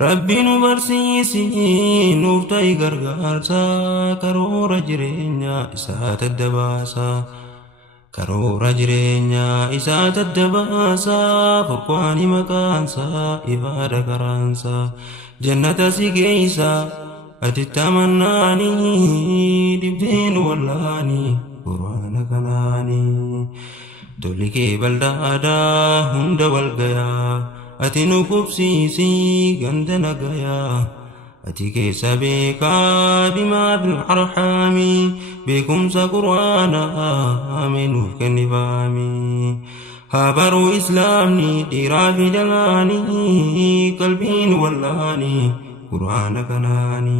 Rabbi nu barsiisi nuuf ta'i gargaarsa karoora jireenya isaa taddabaasa. Karoora jireenya isaa taddabaasa furqaani maqaansa ibaada karaansa jannata si geeysa ati tamannaani dibdeen wallaani quraana kanaani tolli kee baldaadhaa hunda walgayaa ati nu qubsiisi ganda nagayaa ati keessa beekaa bimaa bil'arhaami beekumsa quraanaa nuuf kennifaami haa baruu islaamni dhiiraa fi dhalaanii qalbiin wallaani quraana kanaani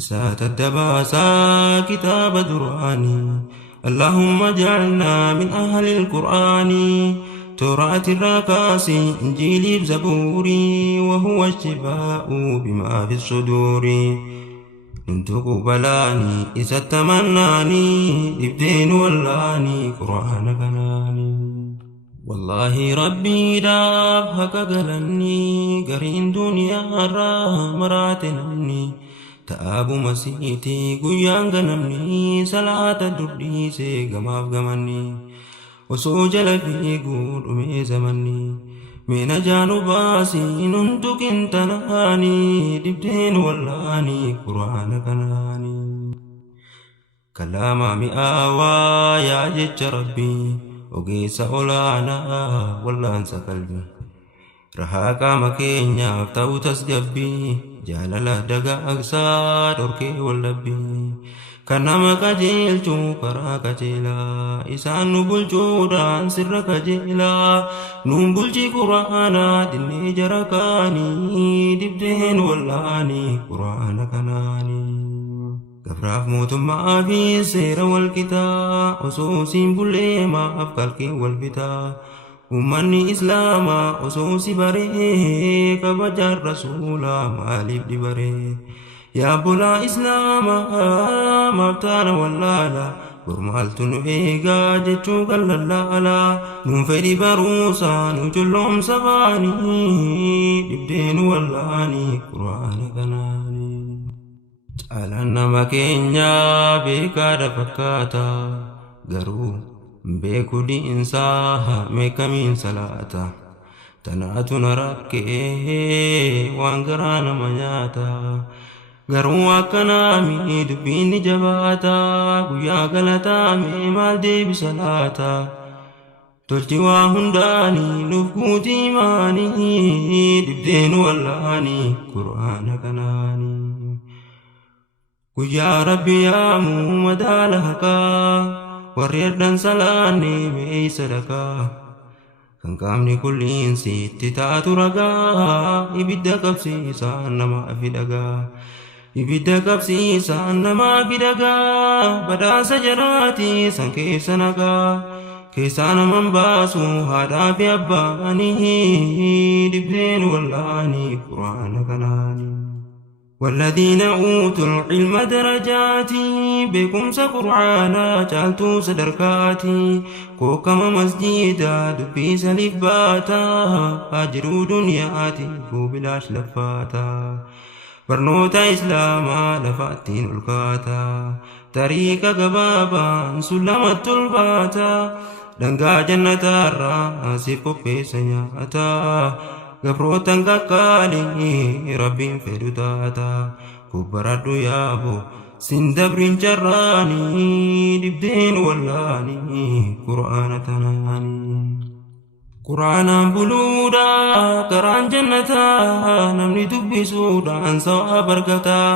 isaa taddabaasaa kitaaba duraani اللهم اجعلنا من أهل القرآن توراة الراكاسي إنجيلي بزبوري وهو الشفاء بما في الصدور ننتق بلاني إذا تمناني إبدين واللاني قرآن كناني والله ربي داف هكا قلني قرين دنيا مراتنني تأبو مسيتي قيان غنمني صلاة درديسي غماف غمني وسوجل في قول أمي زمني من جانباسي ننتك انتناني دبدين واللاني قرآن كناني كلام مئاوى يا جج ربي وقيس أولانا واللانس قلبي رهاك مكينيا فتو تسجبي جالala dagaagsaa dhorkee wallabbii kan nama qajeelchuu karaa qajeelaa isaan nu bulchuudhaan sirra qajeelaa nuun bulchi quraanaa dinnee jara kaanii dibdeen wallaanii quraana kanaanii gabraaf mootummaa fi seera walqitaa osoo siin bullee maaf kalkee walfitaa ummanni islaama osoo si baree kabajaan rasuula maaliif dibaree yaa bulaa islaama maaftaana wallaala gurmaaltu nu eegaa jechuu gallallaala nuun fedhi baruusaa nu culloomsa baanii dibdeen wallaanii quraana kanaanii caalaan nama keenyaa beekaadha fakkaata garuu beeku diinsaa meekamiin salaata tanaatu na rakkee waan garaa nama nyaata garuu akkanaami dubbiin ni jabaata guyyaa galataa mee maal deebisa laata tolchi waa hundaanii nuuf guutii maanii dibdeen wallaanii quraana kanaanii guyyaa rabbi yaamuu madaala haqaa warreedhan salaanni mee sadakaa kan qaamni kulliinsi itti taatu ragaa ibidda qabsiisaan namaa fi dhagaa ibidda qabsiisaan namaa fi dhagaa badhaasa jaraati san keessa nagaa keessaa naman baasu haadhaa fi abbaanii dibdeen wallaanii quraana kanaanii والذين أوتوا العلم درجاتي بكم سقرعانا جالتو صدركاتي كوكما مسجدا دبي سليف باتا فاجروا دنياتي بلاش لفاتا برنوتا إسلاما لفاتين الكاتا طريق قبابا سلمت الباتا دنقا جنة الراسي قبي سنياتا gabroottan qaqqaalii rabbiin fedhu taata kubbaradhu yaabo sin dabrin jarraanii dibdeen wallaanii qur'aana tanaanii qur'aanaan buluudha karaan jannataa namni dubbisuudhaan sawaab argataa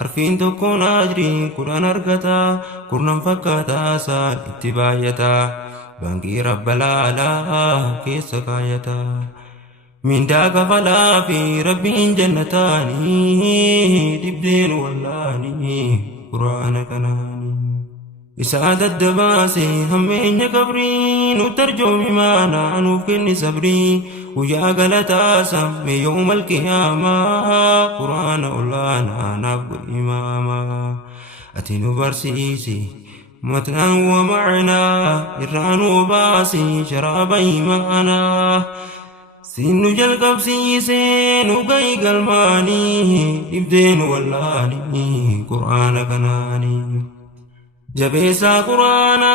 harfiin tokkoon ajrii kudhan argataa kurnan fakkaataa isaa itti baay'ataa baankii rabba laalaa keessa kaayataa من داك فلا في ربي جنتاني دبدين واللاني قرآن كناني إسعاد الدباسي همين قبرين وترجم مانا نوكن صبري ويا قلتا سمي يوم القيامة قرآن أولانا نبو إماما أتنو برسيسي متنا ومعنا إران وباسي شرابي معنا sinu jalqab siisenu gai galmani ibdenu wallani Qur'ana kanani jabeessa Qur'ana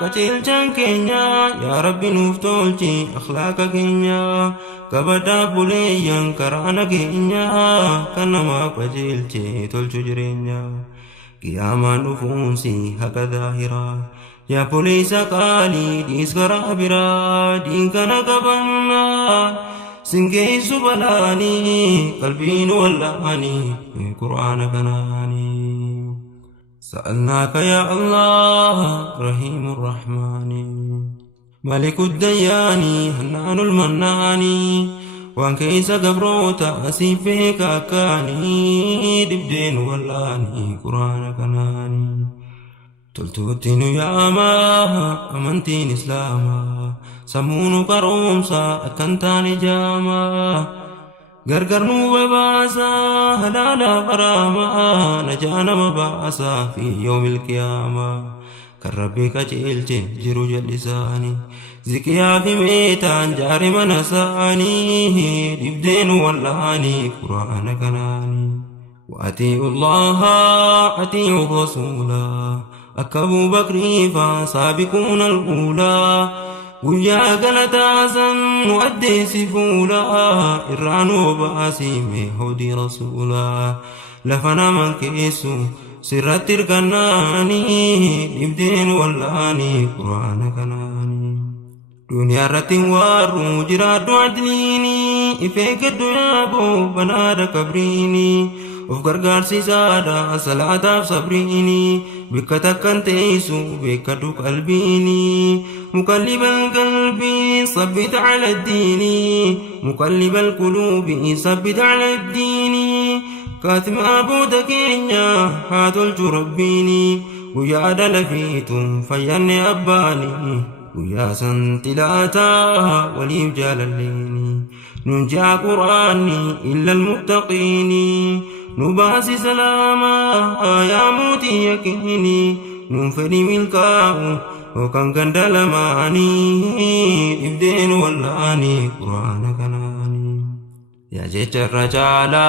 qajeelchaan keenya yaa Rabbi nuuf tolchi akhlaaqa keenya kabada buleeyyan karaa nageenya kan namaaf qajeelche tolchu jireenya qiyaamaan dhufuunsi haqa zaahiraa yaa buleessa qaalii diis garaa biraa diin kana qabanna singeessu balaanii qalbiin wallaanii Qur'aana kanaanii سألناك يا الله رحيم الرحمن ملك الديان حنان المنان وان كيس قبروتا أسيفيك أكاني دبدين واللاني قرآن كناني تلتوتين يا ما أمنتين إسلاما سمون كرومسا أكنتاني جاما غرغر نو باسا هلالا غراما نجانا مباسا في يوم القيامة كربي كجيلج جرو جلساني زكيا في ميتان جاري منساني دبدين واللاني قرآن كناني وأتيوا الله أتيوا الرسول أكبوا بكري فسابقون الأولى ويا قلتاسا نؤدي سفولا إرانو باسي مهودي رسولا لفنا من كيسو سرت الكناني نبدين واللاني قرآن كناني دنيا رتين وارو جراد عدليني إفيك الدنيا بو بناد كبريني وفقرقار سيسادا صلاة صبريني بكتك انتيسو بكتك قلبيني مقلب القلب ثبت على الدين مقلب القلوب ثبت على الدين كاتم عبودك إنيا هاتلت ربيني ويا دلفيتم فيني أباني ويا سنتلاتا وليب جالليني ننجا قرآني إلا المتقين نباسي سلاما يا موتي يكيني ننفني ملكاه وكان قندل معاني إبدين واللاني قرآن كناني يا جيش الرجالا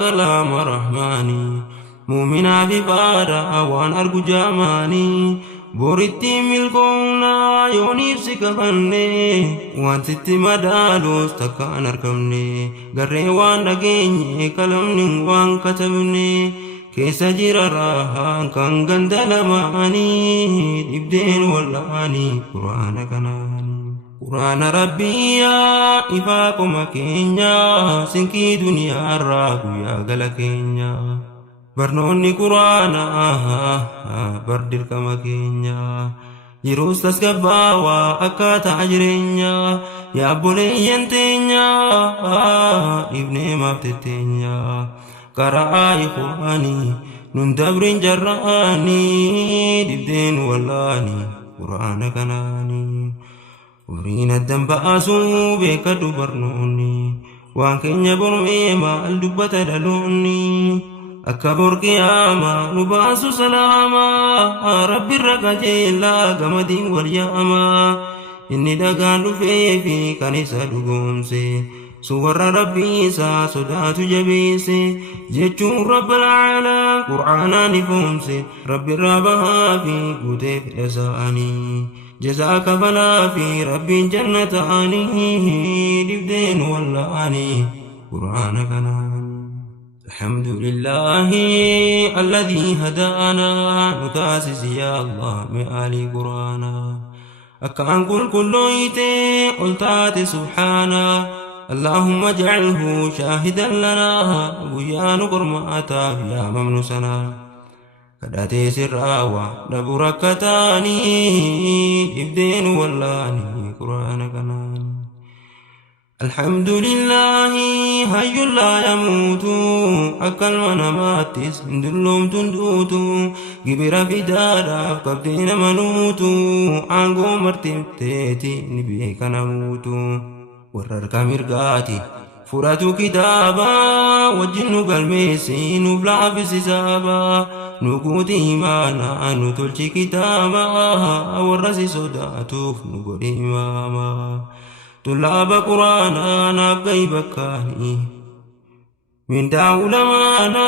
كلام رحماني مؤمنا في بارا وان أرجو جاماني بوريتي ملكونا يونيف سكفني وانتي مدالوس تكان أركمني غري وان دقيني كلامني وان كتبني كيسا جيرا راها كان غندل معاني إبدين واللاني قرآن كناني قرآن ربي يا إفاكم كينيا سنكي دنيا الراقو يا غلقينيا برنوني قرآن بردل كما كينيا يروس تسكباوا أكاتا عجرينيا يا بولي ينتينيا ابني مفتتينيا كرا إخواني نندبرين جراني دبدين واللاني قرآن كناني ورين الدنب أسو بك دبرنوني وان كينيا برمي ما الدبة دلوني أكبر قياما نباس سلاما ربي الرقجيلا قمدي والياما إني دقان في كنيسة دقومسي سور ربي سا صدات جبيسي جيتشون رب العالى قرآنا نفومسي ربي الرابها في قدف يساني جزاك فلا في ربي جنة آني دبدين واللاني قرآن كناني الحمد لله الذي هدانا نتاسس يا الله بآل قرآنا أكان كل يتي قلتات سبحانا اللهم اجعله شاهدا لنا ويا نقرماتا يا ممنوسنا كداتي سراوا نبركتاني إبدين واللاني قرآن كناني الحمد لله حي لا يموت أكل ونماتس ندلوم تندوتو جبر في دارا قبدين منوتو عنقو مرتبتيتي نبيك نموتو وررك مرقاتي فراتو كتابا وجن قلميسي نبلع في سسابا نقود إيمانا نتلش كتابا ورسي صداتوف نقود إماما طلاب قرآنا نبقي بكاني من علماءنا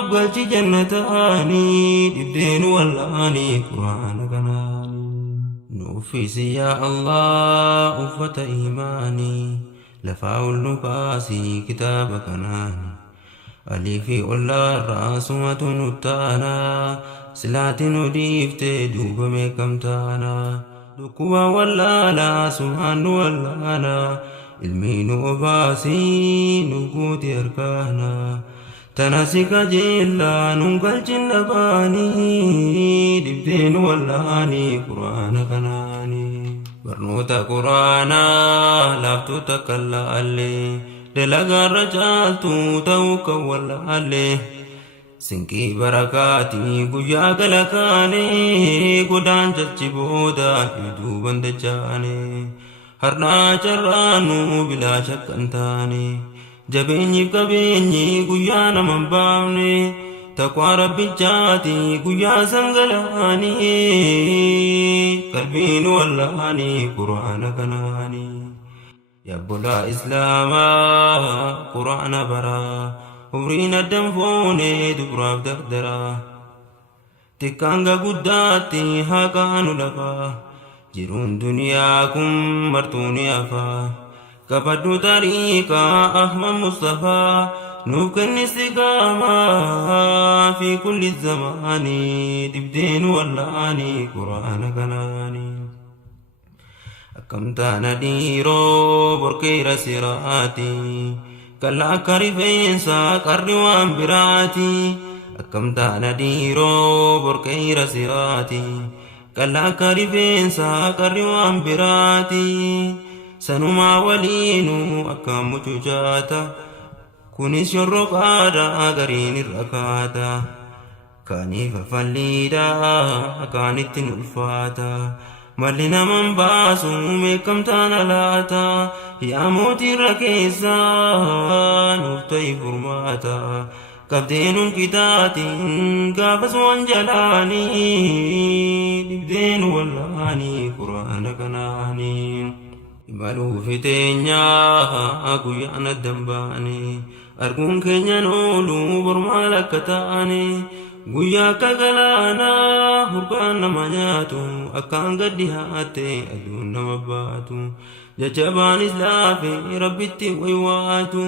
بقلت جنتاني دبدين والآني قرآن كناني نوفيس يا الله أفة إيماني لفاو النقاسي كتاب كناني أليفي أولا الراسمة نتانا سلاتي نديفت دوب ميكمتانا دكوا ولا لا سبحان ولا لا المين وباسي نقود يركانا تناسك جيلا ننقل جنباني دبدين والاني قرآن كناني برنوتا قرآنا لافتو تكلا اللي دلقا رجالتو توكا ولا اللي سنكي بركاتي قجا قلقاني قدان جتشبودا يدوبا دجاني هرنا جرانو بلا شك انتاني جبيني بكبيني قيانا من باوني تقوى ربي جاتي قيا سنغلاني قلبين واللاني قرآن كناني يا بلا إسلاما قرآن برا عمرين الدنفوني دبراب دقدرا تكانغا قداتي هاكانو لفا جرون دنياكم مرتوني أفا كفدو طريقا أحمد مصطفى نوكن استقامة في كل الزمان دبدين واللاني قرآن كناني أكم تانا ديرو بركير سراتي كلا كريفين ساكر وان براتي أكم تانا ديرو بركير سراتي كلا كريفين ساكر وان براتي سنما ولينو أكام مجوجاتا كونيس يرقادا غرين الركاتا كاني ففليدا كانت نلفاتا ملنا من باسو ميكم تانا لاتا يا موتي ركيسا نفتي فرماتا كبدين كتاتي قافز وانجلاني نبدين واللاني قرآن كناني إمالو في تينيا قيانا الدنباني أرقون كينيا نولو برمالك تاني قيا كغلانا هربان نمانياتو أكان قد هاتي أدون نمباتو ججبان إسلافي ربيتي ويواتو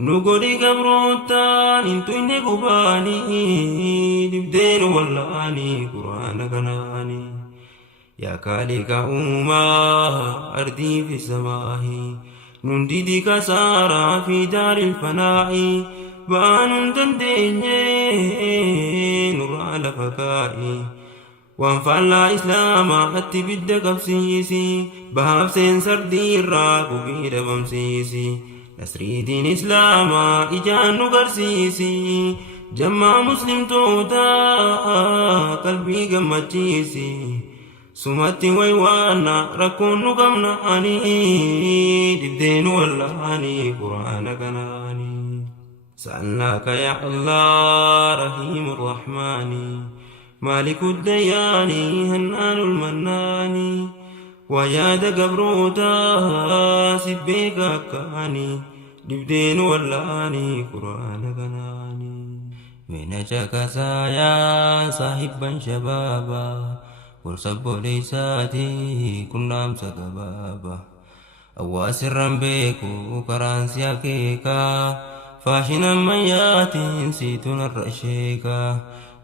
نقولي قبروتان انتو إني قباني دبدين واللاني قرآن كناني يا كاليك أوما أردي في السماء نندي كسارا في دار الفناء بان تنديني نور على فكائي وانفعل إسلام حتى بدك بسيسي بهاب سين سردي الراك وبيد بمسيسي نسري دين إسلام إجان نقرسيسي جمع مسلم توتا قلبي قمتيسي سمتي ويوانا ركون نقمنا أني دبدين واللاني قرآن كناني سألناك يا الله رحيم الرحمن مالك الديان هنان المنان ويا دقبروتا سبيك أكاني دبدين واللاني قرآن كناني وينجاك سايا صاحبا شبابا والصب ليساتي كنا أمسك بابا أواسر بيكو كرانسيا كيكا فاشنا مياتي سيتون الرشيكا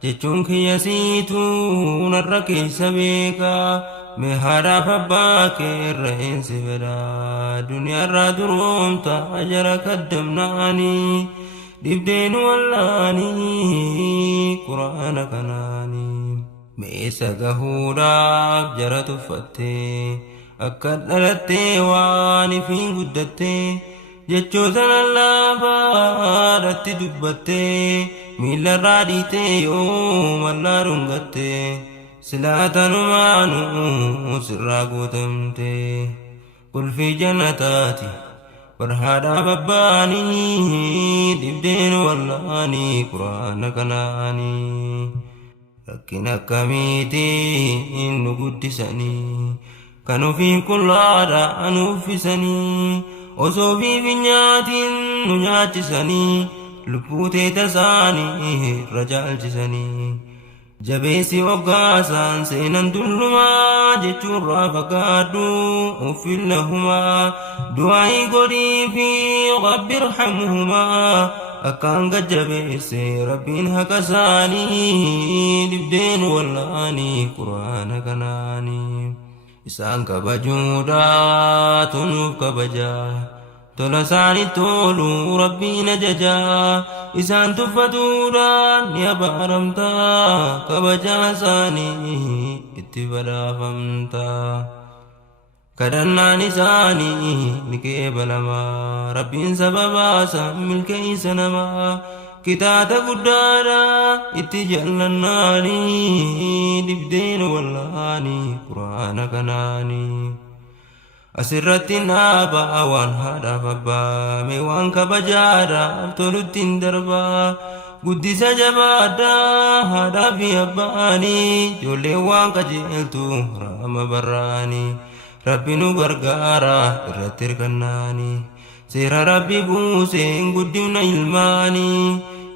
جتشونك يسيتون الركيس بيكا مهارا فباك الرئيس بدا دنيا الرادروم تاجر قدمناني دبدين واللاني قرآن كناني ميسا قهوراف جرت فتي أكد للتي واني في قدتي جتشو سنالافا رتي دبتي ميلا راديتي يوم الله رنغتي سلاة نمانو سراغو تمتي قل في جنتاتي فرحادا بباني دبدين واللاني قرآن كناني لكن كميتي إنو قدسني Kan ofiin qullaadha anuuffisanii osoo fi binyaatiin nu nyaachisanii lubbuu teeta isaanii irra caalchisanii jabeessi hoggaasaan seenan tullumaa jechuurraa fagaadhu uffin lahumaa du'aa'ii godhii fi rabbi irhamhumaa akkaan gajjabeesse rabbiin haqa isaanii dibdeen wallaanii quraana kanaanii isaan kabajuudha tunuuf kabajaa tola isaanii tolu rabbiin ajajaa isaan tuffatuudhaan ni abaaramtaa kabajaa isaanii itti badhaafamtaa kadhannaan isaanii ni qeebalamaa rabbiin sababaasa milkeeysa namaa kitaata guddaadha itti jallannaanii dibdeen wallaanii quraana kanaanii asirratti naabaa waan haadhaaf abbaa mee waan kabajaadhaaf toluttiin darbaa guddisa jabaadhaa haadhaa fi abbaanii ijoollee waan qajeeltu raama barraanii rabbi nu gargaara irratti hirkannaanii seera rabbi buuseen guddina ilmaanii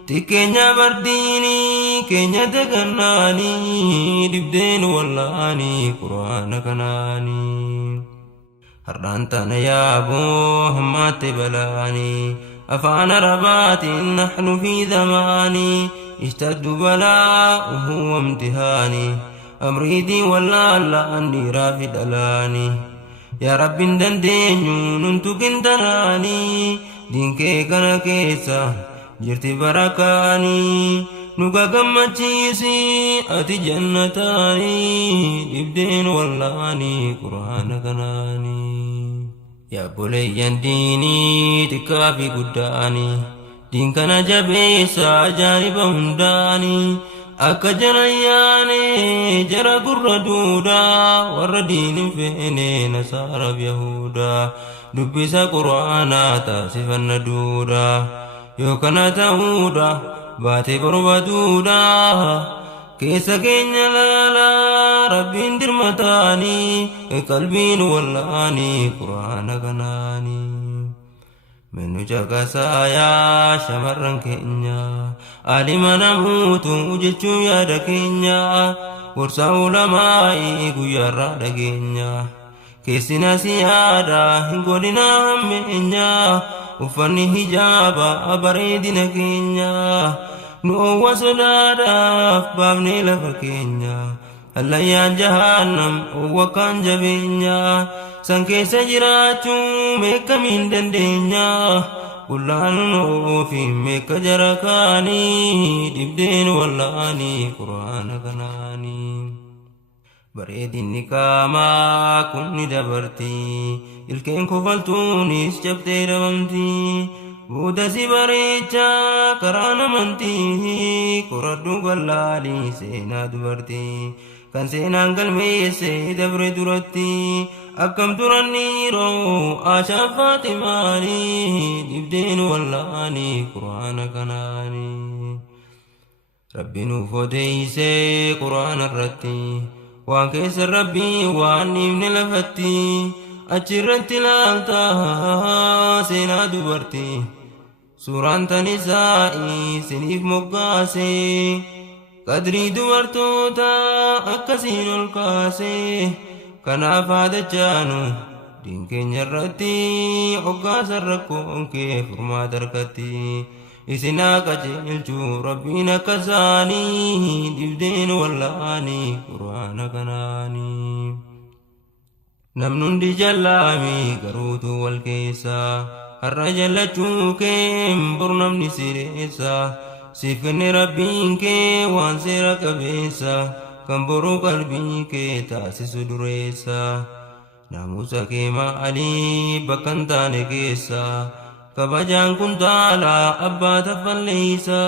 xiqqeenya bardiinii keenya dagannaanii dibdeen wallaanii quraana kanaanii har'aan tana yaaboo hammaatti balaanii afaan arabaatiin naxnu fi zamaanii ishtaddu balaa'uhu wamtihaanii amriidii wallaallaan dhiiraa fi dhalaanii yaa rabbiin dandeenyu nuntu qintanaanii diinkee kana keessa jirti barakaanii nu gagammachiisi ati jannataanii dibdeen wallaanii quraana kanaanii yaa boleeyyan diinii xiqqaa fi guddaanii diin kana jabeessa ajaa'iba hundaanii akka jara yaane jara gurra duudaa warra diinin feene nasaaraaf yahudaa dubbisa quraanaa taasifanna duudaa yoo kana ta'uudha baatee barbaaduudha keessa keenya laalaa rabbiin dirmataanii qalbiin wallaanii quraana kanaanii menu caqasaa yaa shamarran keenya alima namuutu jechuu yaada keenya gorsa ulamaa'ii guyyaarraa dhageenya keessina siyaada hin godhina hammeenya uffanni hijaaba bareedina keenya nu owwa sodaadhaaf baafnee lafa keenya allayyaan jahannam owwa kaan jabeenya san keessa jiraachuu meeqamiin dandeenya qullaanuun oofi meeqa jara kaanii dibdeen wallaanii quraana kanaanii bareedinni qaamaa kun ni dabartii ilkeen kofaltuunis cabtee dhabamtii booda si bareecha karaa namantii qoradhu gallaalii seenaa dubartii kan seenaan galmeesse dabre duratti akkam turan dhiiroo Aashaa Faatimaanii dibdeen wallaanii quraana kanaanii rabbi nuuf odeessee quraana irratti waan keessa rabbii waan dhiifne lafatti achirratti ilaaltaa seenaa dubartii suuraan tan isaa'ii siniif moggaasee qadrii dubartoota akkasiin ol kaasee kanaaf haadachaanu diin keenya irratti hoggaasan rakkoon kee furmaata harkatti isinaa qajeelchuu rabbiin akka isaanii dibdeen wallaanii quraana kanaanii namnundi jallaami garuutu wal keessa har'a jallachuu kee bor namni sireessa siif kenne rabbiin kee waan seera qabeessa kan boruu qalbii kee taasisu dureessa naamusa kee maalii bakka hin taane keessa kabajaan kun taala abbaa taffalleeysa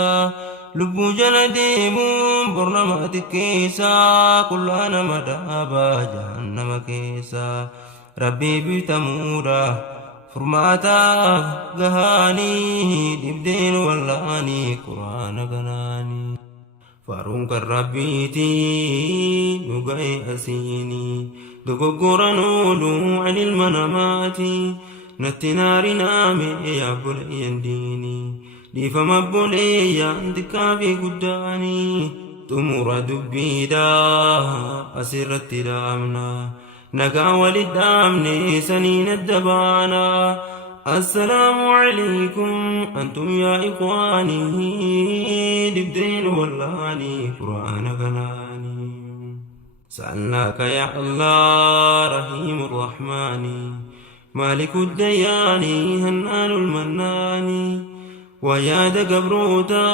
lubbuu jala deemuun bor nama xiqqeessa qullaa nama dhaabaa jahannama keessa rabbii bitamuudha furmaataaf gahaanii dibdeen wallaanii quraana kanaanii faaruun kan rabbiitii nu ga'e asiinii دقوقران أولو عن المنامات نتناري نامي يا بلي ديني دي فما بلي عندك في قداني تمر دبيدا أسرت دامنا نقا ولدامني سنين الدبانا السلام عليكم أنتم يا إخواني دبدين واللاني قرآن غناني سألناك يا الله رحيم الرحمن مالك الديان هنان المنان ويا دقبروتا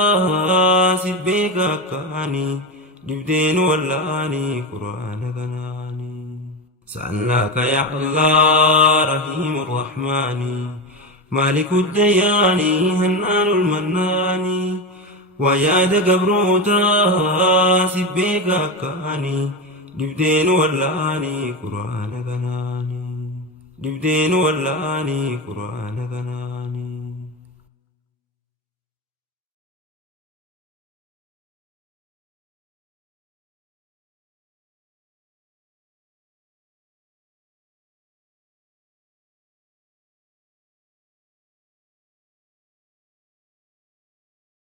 سبيك أكاني دبدين واللاني قرآن غناني سألناك يا الله رحيم الرحمن مالك الديان هنان المنان ويا دقبروتا سبيك أكاني دبدين واللاني قرآن غناني دبدين واللاني قرآن غناني